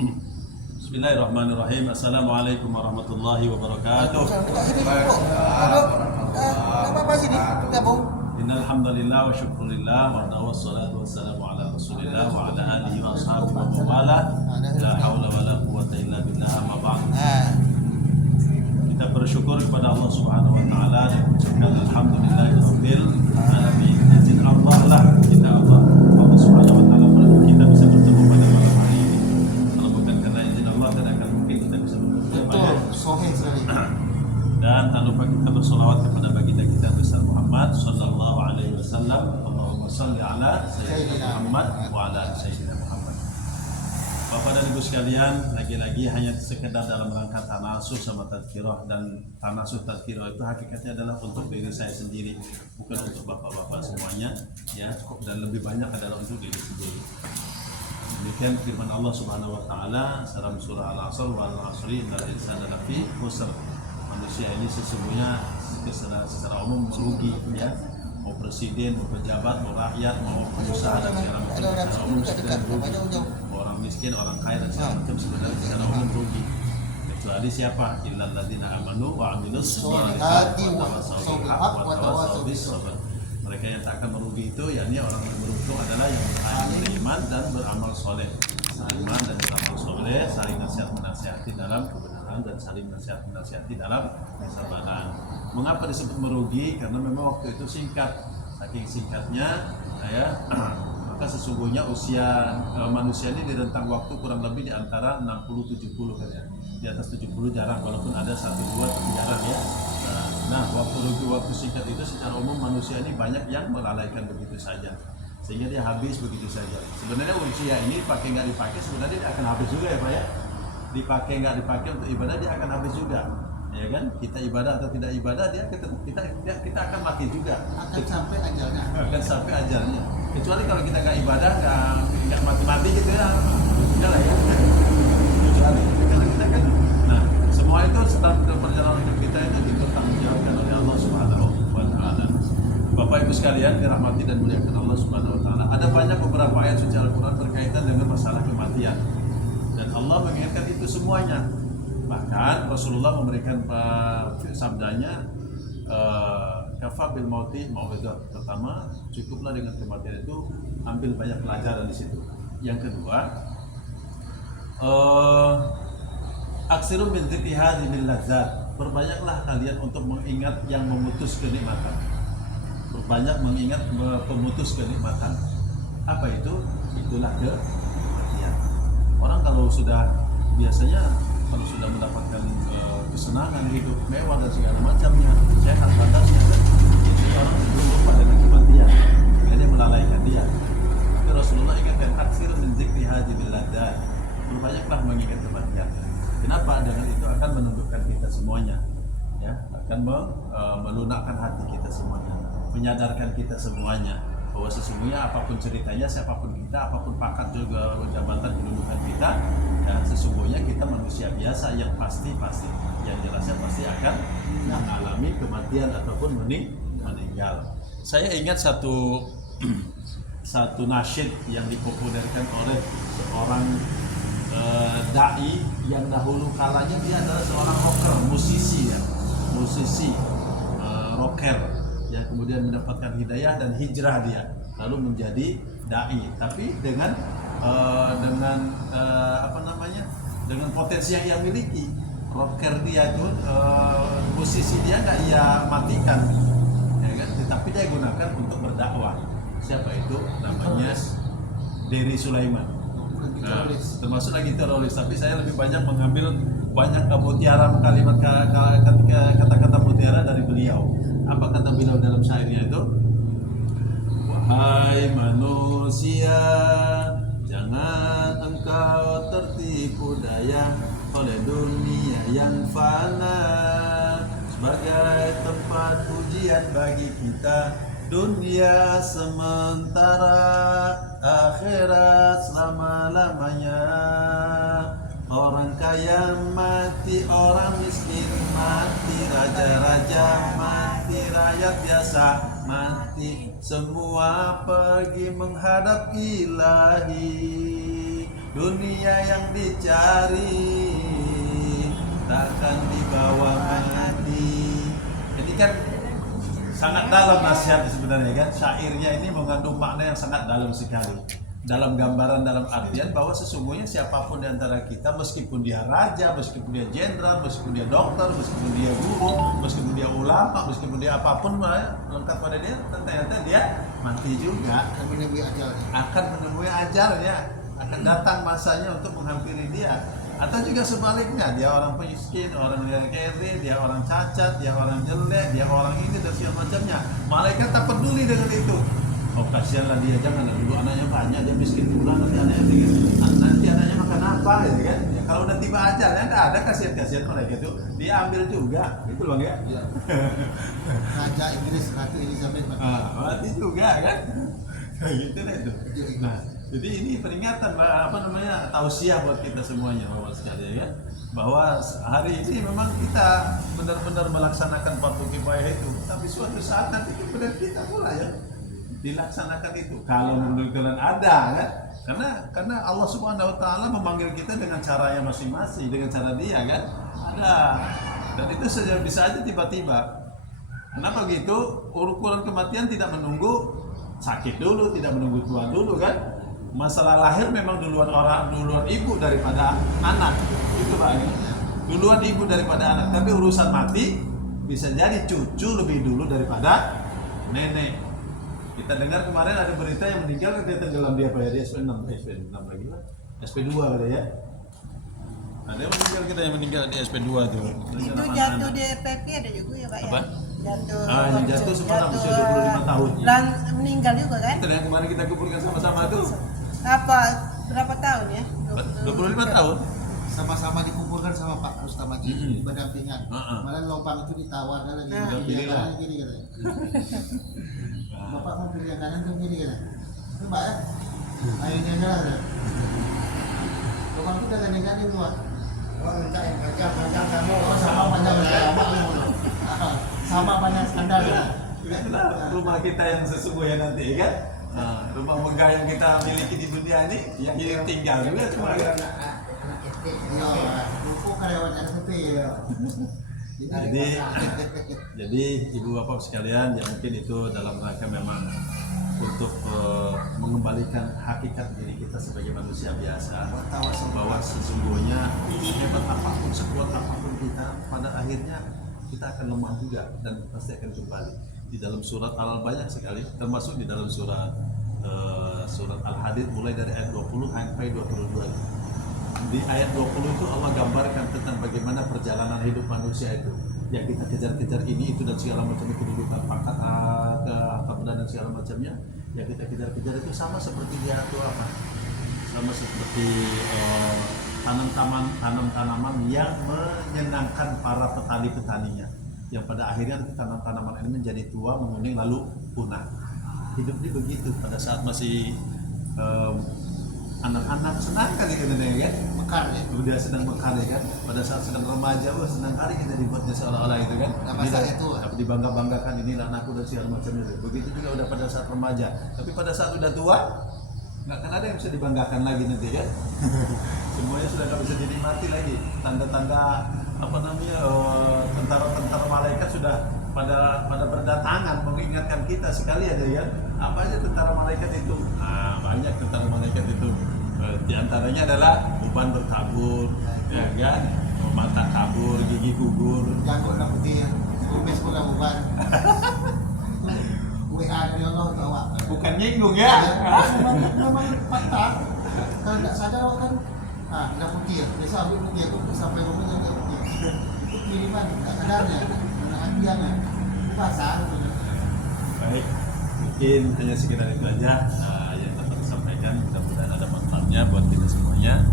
Bismillahirrahmanirrahim. Assalamualaikum warahmatullahi wabarakatuh. Apa sini? Gabung. Innal hamdalillah wa syukurillah wa wassalatu wassalamu ala Rasulillah wa ala alihi wa ashabihi wa mawala. La haula wa la quwwata illa billah, amma ba'd. Kita bersyukur kepada Allah Subhanahu wa taala dan mengucapkan alhamdulillahirabbil alamin. Izin Allah lah Allah Subhanahu wa taala kita bisa bertemu pada malam hari ini. Kalau bukan karena izin Allah tidak akan mungkin kita bisa bertemu. Betul, sahih sekali. Dan tak lupa kita bersolawat kepada baginda kita besar Muhammad sallallahu alaihi wasallam. Allahumma shalli ala sayyidina Muhammad wa ala sayyidina Muhammad. Bapak dan Ibu sekalian, lagi-lagi hanya sekedar dalam rangka tanasuh sama tadzkirah, dan tanasuh tadzkirah itu hakikatnya adalah untuk diri saya sendiri, bukan untuk bapak-bapak semuanya, ya. Dan lebih banyak adalah untuk diri sendiri. Demikian firman Allah Subhanahu wa taala dalam surah Al-Asr, wal 'asri innal insana lafi khusr. Manusia ini sesungguhnya secara umum merugi, ya. Mau presiden, mau pejabat, mau rakyat, mau pengusaha dan segala macam, secara umum sudah merugi. Orang miskin, orang kaya dan segala macam sebenarnya secara umum rugi. Kecuali siapa? Illal ladzina amanu wa 'amilus sholihati wa tawassaw bil haqq wa tawassaw bis sabr. Mereka yang tak akan merugi itu, yakni orang yang beruntung adalah yang beriman dan beramal soleh. Beriman dan beramal soleh, saling nasihat menasihati dalam kebenaran dan saling nasihat menasihati dalam kesabaran. Mengapa disebut merugi? Karena memang waktu itu singkat. Saking singkatnya, ya, maka sesungguhnya usia manusia ini di rentang waktu kurang lebih di antara 60-70 kan ya. Di atas 70 jarang, walaupun ada 1-2 tapi jarang ya. Nah, waktu singkat itu secara umum manusia ini banyak yang melalaikan begitu saja, sehingga dia habis begitu saja. Sebenarnya usia ini pakai nggak dipakai sebenarnya dia akan habis juga ya Pak ya. Dipakai nggak dipakai untuk ibadah dia akan habis juga, ya kan? Kita ibadah atau tidak ibadah kita akan mati juga. Akan sampai ajalnya. Akan sampai ajalnya. Kecuali kalau kita nggak ibadah nggak mati-mati gitu ya, udah lah ya. Kecuali kalau kita kan, nah semua itu setelah perjalanan hidup kita itu dipertanggungjawabkan oleh Allah Subhanahu wa taala. Bapak Ibu sekalian dirahmati dan muliakan Allah Subhanahu wa taala. Ada banyak beberapa ayat suci Al-Qur'an berkaitan dengan masalah kematian. Dan Allah mengingatkan itu semuanya. Bahkan Rasulullah memberikan sabdanya, kafa bil mauti mau'izah. Pertama, cukuplah dengan kematian itu, ambil banyak pelajaran di situ. Yang kedua, aksiru min dzikri hadhil ladzat. Perbanyaklah kalian untuk mengingat yang memutus kenikmatan. Berbanyak mengingat pemutus kenikmatan. Apa itu? Itulah kematian. Orang kalau sudah mendapatkan kesenangan hidup mewah dan segala macamnya, sehat badannya, itu orang belum lupa dengan kematian. Dia melalaikan dia. Tapi Rasulullah ingatkan aksir min dzikri hadhil ladzat. Berbanyaklah mengingat kematian. Kenapa? Dengan itu akan menundukkan kita semuanya, ya, akan melunakkan hati kita semuanya, menyadarkan kita semuanya bahwa sesungguhnya apapun ceritanya, siapapun kita, apapun pangkat juga jabatan kedudukan kita, ya, sesungguhnya kita manusia biasa yang pasti yang jelasnya pasti akan mengalami kematian ataupun meninggal. Saya ingat satu nasyid yang dipopulerkan oleh seorang dai yang dahulu kalanya dia adalah seorang rocker, musisi rocker yang kemudian mendapatkan hidayah dan hijrah dia lalu menjadi dai, tapi dengan dengan potensi yang ia miliki. Rocker dia itu musisi dia nggak ia matikan, ya kan? Tetapi dia gunakan untuk berdakwah. Siapa itu? Namanya Dery Sulaiman. Nah, termasuk lagi teroris, tapi saya lebih banyak mengambil banyak kalimat kata-kata mutiara dari beliau. Apa kata beliau dalam syairnya itu? Wahai manusia, jangan engkau tertipu daya oleh dunia yang fana sebagai tempat ujian bagi kita. Dunia sementara, akhirat selama-lamanya. Orang kaya mati, orang miskin mati, raja-raja mati, rakyat biasa mati. Semua pergi menghadap Ilahi. Dunia dunia yang dicari takkan dibawa mati. Ini kan sangat dalam nasihat sebenarnya kan. Syairnya ini mengandung makna yang sangat dalam sekali. Dalam gambaran, dalam artian bahwa sesungguhnya siapapun di antara kita, meskipun dia raja, meskipun dia jenderal, meskipun dia dokter, meskipun dia guru, meskipun dia ulama, meskipun dia apapun lengkap pada dia, ternyata dia mati juga. Akan menemui ajalnya. Akan menemui ajalnya, akan datang masanya untuk menghampiri dia. Atau juga sebaliknya, dia orang miskin, orang yang kere, dia orang cacat, dia orang jelek, dia orang ini dan segala macamnya. Malaikat tak peduli dengan itu. Oh kasihanlah dia, janganlah dulu anaknya banyak, dia miskin pula, nanti anaknya makan apa gitu kan. Ya, kalau udah tiba ajalnya nggak ada kasihan mereka itu, dia ambil juga, gitu bang ya. Iya. Raja Inggris, Ratu Elizabeth mati juga kan. Gitu deh itu. Nah, jadi ini peringatan tausiah buat kita semuanya Bapak sekalian ya, bahwa hari ini memang kita benar-benar melaksanakan fardu kifayah itu, tapi suatu saat nanti kemudian kita pula ya dilaksanakan itu kalau menurut kalian ada kan, karena Allah Subhanahu Wa Taala memanggil kita dengan caranya masing-masing, dengan cara dia kan ada, dan itu saja bisa aja tiba-tiba. Kenapa gitu? Ukuran kematian tidak menunggu sakit dulu, tidak menunggu tua dulu kan. Masalah lahir memang duluan ibu daripada anak, itu Pak. Duluan ibu daripada anak, tapi urusan mati bisa jadi cucu lebih dulu daripada nenek. Kita dengar kemarin ada berita yang meninggal, dia tenggelam dia apa ya, dia SP6 lagi lah, SP2 kali ya. Ada yang meninggal, kita yang meninggal di SP2 tuh. Itu jatuh di PP ada juga ya Pak ya? Apa? Jatuh. Yang jatuh semalam usia 25 tahun. Dan meninggal juga kan? Itu yang kemarin kita kumpulkan sama-sama tuh. Berapa tahun ya? 25 tahun. sama-sama dikumpulkan sama Pak Rustam Haji berdampingan. Malah lubang itu ditawar lagi. Pilih kanan kiri katanya. Bapak mau pilih yang kanan atau kiri katanya. Itu Mbak ya. Akhirnya ada. Lubang itu udah gandeng-gandeng tuh. Oh, minta yang panjang kamu. Oh, sama panjang sama panjang standar ya. Itulah rumah kita yang sesungguhnya nanti kan. Nah, rumah megah yang kita miliki di dunia ini yang tinggal juga cuma kan. Jadi ibu bapak sekalian, ya mungkin itu dalam rangka memang untuk mengembalikan hakikat diri kita sebagai manusia biasa, bahwa sesungguhnya hebat apapun, sekuat apapun kita, pada akhirnya kita akan lemah juga dan pasti akan kembali. Di dalam surat Al banyak sekali, termasuk di dalam surat Al-Hadid mulai dari ayat 20 sampai 22. Di ayat 20 itu Allah gambarkan tentang bagaimana perjalanan hidup manusia itu, yang kita kejar-kejar ini itu dan segala macam kedudukan pangkat kemudian dan segala macamnya, yang kita kejar-kejar itu sama seperti dia itu apa? Sama seperti tanam-tanaman yang menyenangkan para petani-petaninya, yang pada akhirnya tanaman ini menjadi tua, menguning lalu punah. Hidup ini begitu. Pada saat masih anak-anak senang kali kita ya, mekar ya. Dia sedang mekar ya kan. Pada saat sedang remaja, senang kali kita dibuatnya seolah-olah itu kan. Tapi dibangga-banggakan inilah anakku dan segala macamnya. Begitu juga udah pada saat remaja. Tapi pada saat udah tua, nggak akan ada yang bisa dibanggakan lagi nanti kan. Semuanya sudah nggak bisa dinikmati lagi. Tanda-tanda tentara-tentara malaikat sudah pada berdatangan mengingatkan kita sekali aja kan. Apa aja tentara malaikat itu? Banyak tentara malaikat itu. Di antaranya adalah uban berkabur, ya kan? Mata kabur, gigi gugur. Janggut nak putih, kumis pun dah uban. WA dari Allah bawa. Bukan nyinggung ya? Memang patah. Kalau tidak sadar kan, dah putih. Biasa ambil putih aku sampai rumah jadi putih. Itu kiriman, tak sadarnya, mana hadiahnya. Pasar. Baik, mungkin hanya sekitar itu aja yang dapat disampaikan. Mudah-mudahan ada manfaatnya buat kita semuanya.